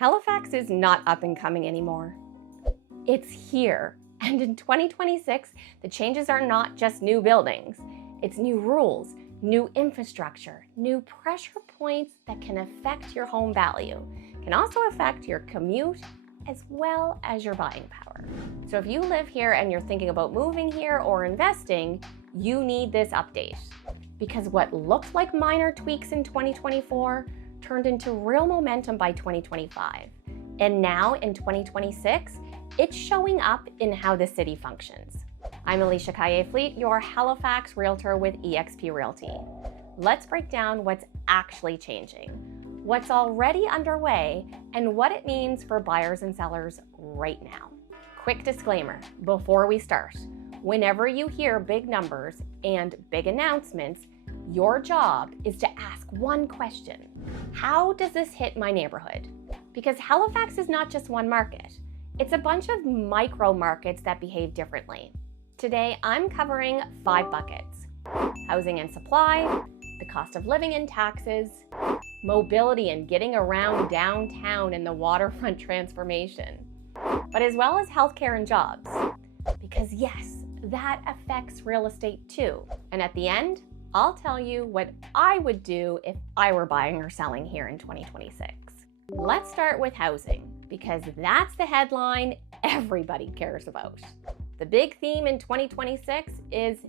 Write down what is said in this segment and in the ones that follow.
Halifax is not up and coming anymore. It's here. And in 2026, the changes are not just new buildings. It's new rules, new infrastructure, new pressure points that can affect your home value, can also affect your commute as well as your buying power. So if you live here and you're thinking about moving here or investing, you need this update. Because what looked like minor tweaks in 2024 turned into real momentum by 2025. And now in 2026, it's showing up in how the city functions. I'm Alisha Caillie-Fleet, your Halifax Realtor with eXp Realty. Let's break down what's actually changing, what's already underway, and what it means for buyers and sellers right now. Quick disclaimer before we start. Whenever you hear big numbers and big announcements, your job is to ask one question. How does this hit my neighborhood? Because Halifax is not just one market. It's a bunch of micro markets that behave differently. Today, I'm covering 5 buckets: housing and supply, the cost of living and taxes, mobility and getting around downtown and the waterfront transformation, but as well as healthcare and jobs. Because yes, that affects real estate too. And at the end, I'll tell you what I would do if I were buying or selling here in 2026. Let's start with housing, because that's the headline everybody cares about. The big theme in 2026 is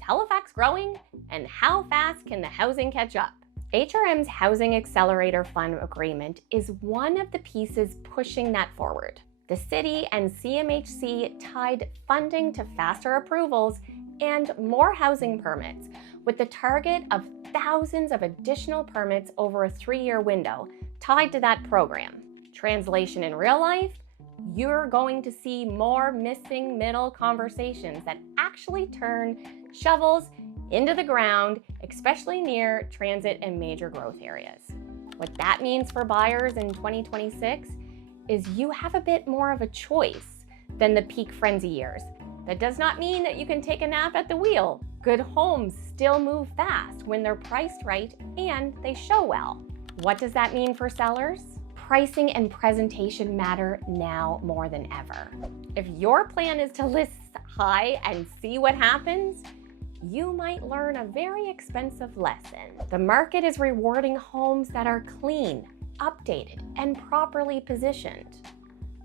Halifax growing, and how fast can the housing catch up? HRM's Housing Accelerator Fund agreement is one of the pieces pushing that forward. The city and CMHC tied funding to faster approvals and more housing permits, with the target of thousands of additional permits over a 3-year window tied to that program. Translation in real life, you're going to see more missing middle conversations that actually turn shovels into the ground, especially near transit and major growth areas. What that means for buyers in 2026 is you have a bit more of a choice than the peak frenzy years. That does not mean that you can take a nap at the wheel. Good homes still move fast when they're priced right and they show well. What does that mean for sellers? Pricing and presentation matter now more than ever. If your plan is to list high and see what happens, you might learn a very expensive lesson. The market is rewarding homes that are clean, updated, and properly positioned.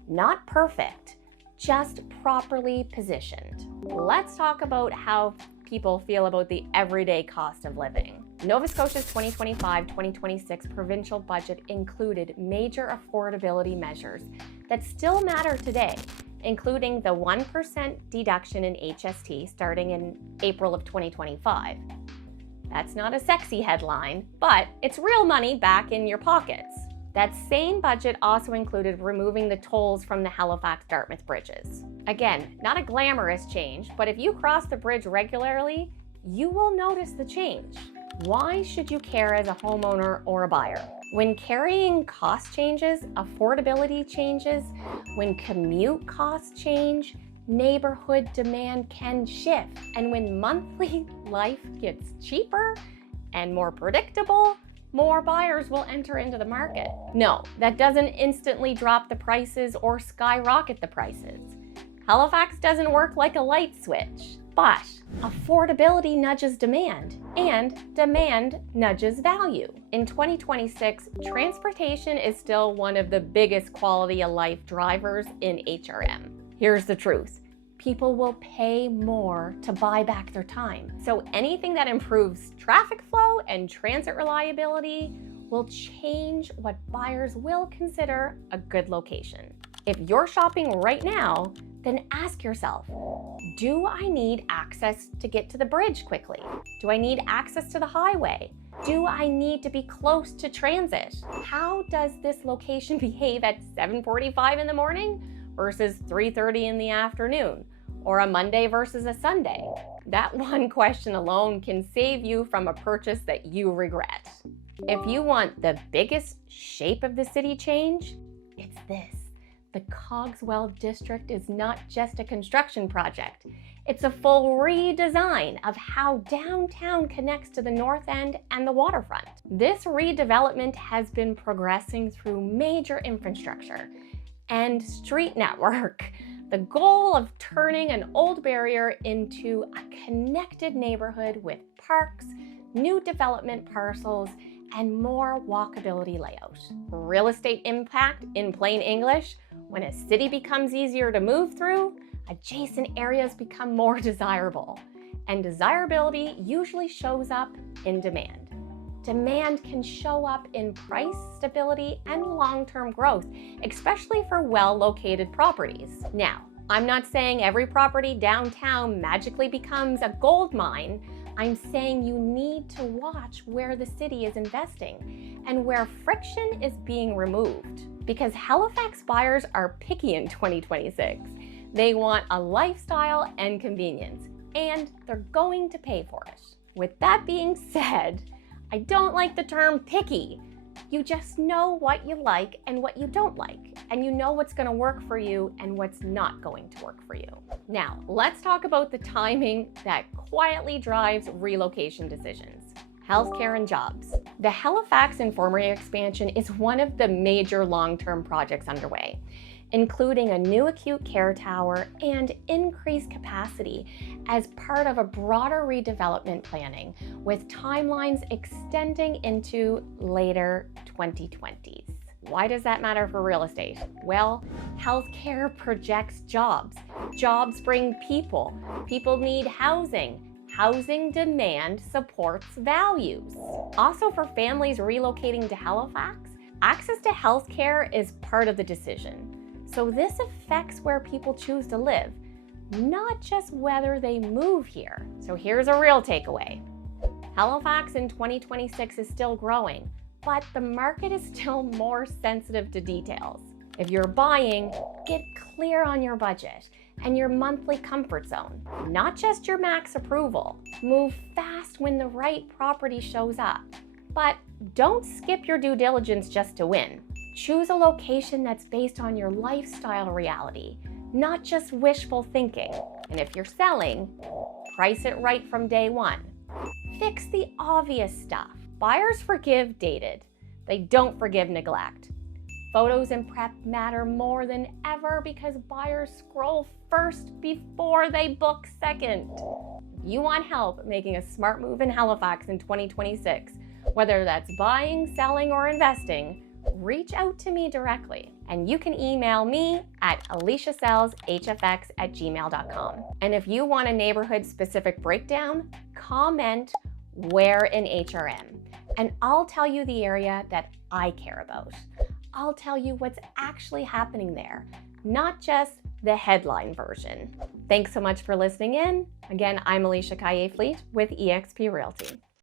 Not perfect, just properly positioned. Let's talk about how people feel about the everyday cost of living. Nova Scotia's 2025-2026 provincial budget included major affordability measures that still matter today, including the 1% deduction in HST starting in April of 2025. That's not a sexy headline, but it's real money back in your pockets. That same budget also included removing the tolls from the Halifax-Dartmouth bridges. Again, not a glamorous change, but if you cross the bridge regularly, you will notice the change. Why should you care as a homeowner or a buyer? When carrying cost changes, affordability changes, when commute costs change, neighborhood demand can shift. And when monthly life gets cheaper and more predictable, more buyers will enter into the market. No, that doesn't instantly drop the prices or skyrocket the prices. Halifax doesn't work like a light switch, but affordability nudges demand, and demand nudges value. In 2026, transportation is still one of the biggest quality of life drivers in HRM. Here's the truth. People will pay more to buy back their time. So anything that improves traffic flow and transit reliability will change what buyers will consider a good location. If you're shopping right now, then ask yourself, do I need access to get to the bridge quickly? Do I need access to the highway? Do I need to be close to transit? How does this location behave at 7:45 in the morning versus 3:30 in the afternoon, or a Monday versus a Sunday? That one question alone can save you from a purchase that you regret. If you want the biggest shape of the city change, it's this. The Cogswell District is not just a construction project. It's a full redesign of how downtown connects to the North End and the waterfront. This redevelopment has been progressing through major infrastructure and street network. The goal of turning an old barrier into a connected neighborhood with parks, new development parcels, and more walkability layout. Real estate impact in plain English: when a city becomes easier to move through, adjacent areas become more desirable, and desirability usually shows up in demand. Demand can show up in price stability and long-term growth, especially for well-located properties. Now, I'm not saying every property downtown magically becomes a gold mine. I'm saying you need to watch where the city is investing and where friction is being removed. Because Halifax buyers are picky in 2026. They want a lifestyle and convenience, and they're going to pay for it. With that being said, I don't like the term picky. You just know what you like and what you don't like, and you know what's going to work for you and what's not going to work for you. Now, let's talk about the timing that quietly drives relocation decisions: healthcare and jobs. The Halifax Infirmary expansion is one of the major long-term projects underway, including a new acute care tower and increased capacity as part of a broader redevelopment planning, with timelines extending into later 2020s. Why does that matter for real estate? Well, healthcare projects jobs. Jobs bring people. People need housing. Housing demand supports values. Also, for families relocating to Halifax, access to healthcare is part of the decision. So this affects where people choose to live, not just whether they move here. So here's a real takeaway. Halifax in 2026 is still growing, but the market is still more sensitive to details. If you're buying, get clear on your budget and your monthly comfort zone, not just your max approval. Move fast when the right property shows up, but don't skip your due diligence just to win. Choose a location that's based on your lifestyle reality, not just wishful thinking. And if you're selling, price it right from day one. Fix the obvious stuff. Buyers forgive dated. They don't forgive neglect. Photos and prep matter more than ever because buyers scroll first before they book second. If you want help making a smart move in Halifax in 2026, whether that's buying, selling, or investing, reach out to me directly, and you can email me at aliciasellshfx@gmail.com. And if you want a neighborhood-specific breakdown, comment where in HRM, and I'll tell you the area that I care about. I'll tell you what's actually happening there, not just the headline version. Thanks so much for listening in. Again, I'm Alisha Caillie-Fleet with eXp Realty.